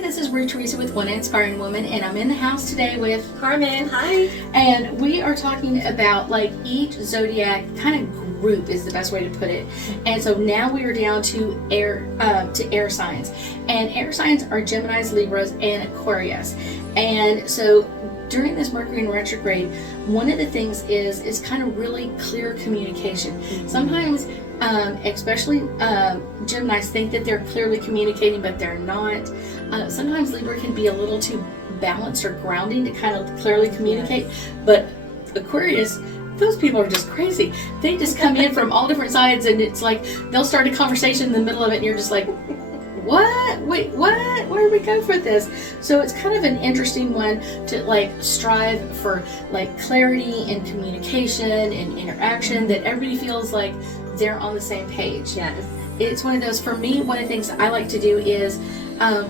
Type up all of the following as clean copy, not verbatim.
this is Ruth Theresa with One Inspiring Woman, and I'm in the house today with Carmen. Hi. And we are talking about like each zodiac kind of group is the best way to put it. And so now we are down to air signs, and air signs are Geminis, Libras, and Aquarius. And so during this Mercury in retrograde, one of the things is kind of really clear communication. Sometimes especially Geminis think that they're clearly communicating, but they're not. Sometimes Libra can be a little too balanced or grounding to kind of clearly communicate. Yes. But Aquarius, those people are just crazy. They just come in from all different sides, and it's like they'll start a conversation in the middle of it, and you're just like, what? Wait, what? Where do we go for this? So it's kind of an interesting one to like strive for like clarity and communication and interaction, that everybody feels like they're on the same page. Yes. It's one of those, for me, one of the things I like to do is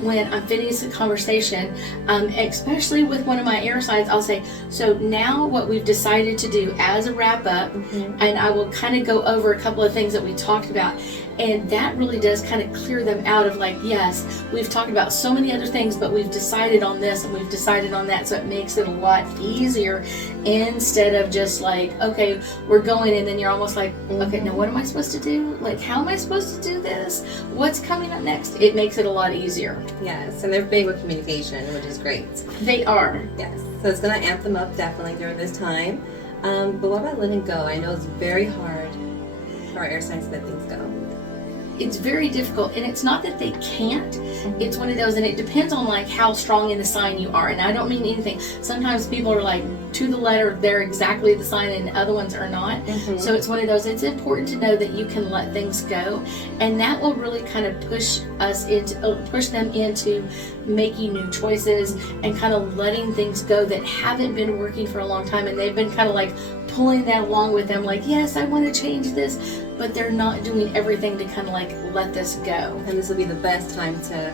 when I'm finishing a conversation, especially with one of my air signs, I'll say, so now what we've decided to do as a wrap up, and I will kind of go over a couple of things that we talked about. And that really does kind of clear them out of like, yes, we've talked about so many other things, but we've decided on this and we've decided on that. So it makes it a lot easier instead of just like, okay, we're going, and then you're almost like, okay, now what am I supposed to do? Like, how am I supposed to do this? What's coming up next? It makes it a lot easier. Yes, and they're big with communication, which is great. They are. Yes, so it's going to amp them up definitely during this time. But what about letting go? I know it's very hard for our air signs to let things go. It's very difficult, and it's not that they can't. It's one of those, and it depends on like how strong in the sign you are. And I don't mean anything. Sometimes people are like to the letter, they're exactly the sign, and other ones are not. So it's one of those. It's important to know that you can let things go, and that will really kind of push them into making new choices and kind of letting things go that haven't been working for a long time, and they've been kind of like pulling that along with them, like, yes, I want to change this, but they're not doing everything to kind of like let this go. And this will be the best time to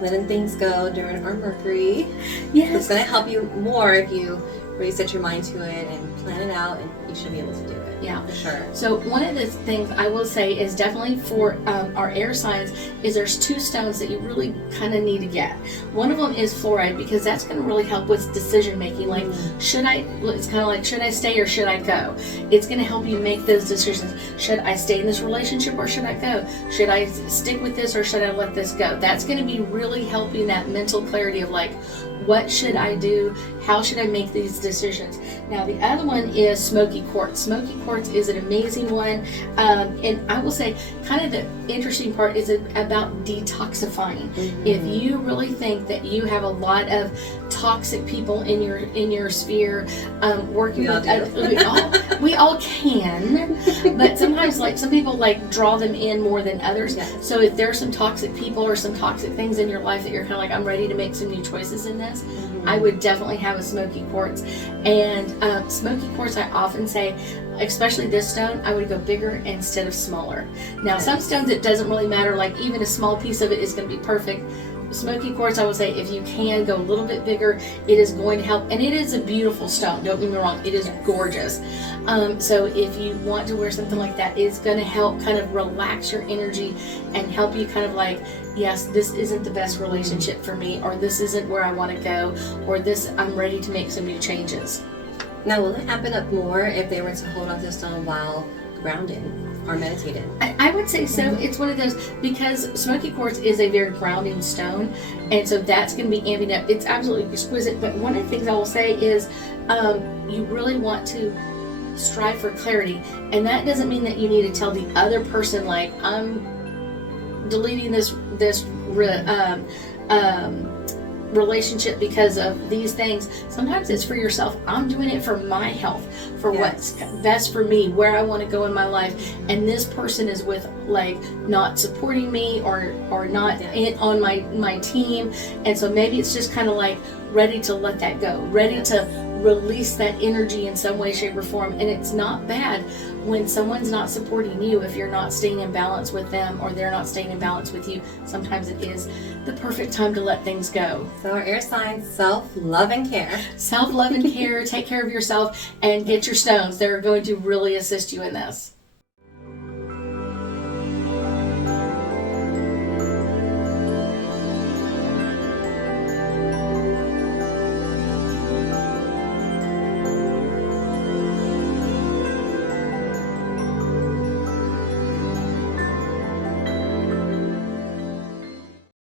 letting things go during our Mercury. Yes. It's going to help you more if you really set your mind to it and plan it out, and you should be able to do it. Yeah, for sure. So one of the things I will say is definitely for our air signs is there's two stones that you really kind of need to get. One of them is fluoride, because that's going to really help with decision making. Like, it's kind of like, should I stay or should I go? It's going to help you make those decisions. Should I stay in this relationship or should I go? Should I stick with this or should I let this go? That's going to be really helping that mental clarity of like, what should I do? How should I make these decisions? Now, the other one is smoky quartz. Smoky quartz is an amazing one. And I will say, kind of the interesting part is about detoxifying. If you really think that you have a lot of toxic people in your sphere, working with, we all can, but sometimes like some people like draw them in more than others. Yes. So if there's some toxic people or some toxic things in your life that you're kind of like, I'm ready to make some new choices in this, I would definitely have a smoky quartz. And smoky quartz, I often say, especially this stone, I would go bigger instead of smaller. Now, some stones it doesn't really matter, like even a small piece of it is going to be perfect. Smoky quartz, I would say, if you can go a little bit bigger, it is going to help. And it is a beautiful stone, don't get me wrong, it is gorgeous. So if you want to wear something like that, it's going to help kind of relax your energy and help you kind of like, yes, this isn't the best relationship for me, or this isn't where I want to go, or this, I'm ready to make some new changes. Now, will it happen up more if they were to hold on to the stone while grounding or meditating? I would say so. It's one of those, because smoky quartz is a very grounding stone, and so that's going to be amping up. It's absolutely exquisite, but one of the things I will say is you really want to strive for clarity, and that doesn't mean that you need to tell the other person like, I'm deleting this relationship because of these things. Sometimes it's for yourself. I'm doing it for my health, for what's best for me, where I want to go in my life, and this person is with like not supporting me or not on my team, and so maybe it's just kind of like ready to let that go, ready to release that energy in some way, shape, or form. And it's not bad when someone's not supporting you if you're not staying in balance with them, or they're not staying in balance with you. Sometimes it is the perfect time to let things go. So our air signs, self-love and care. Self-love and care. Take care of yourself and get your stones. They're going to really assist you in this.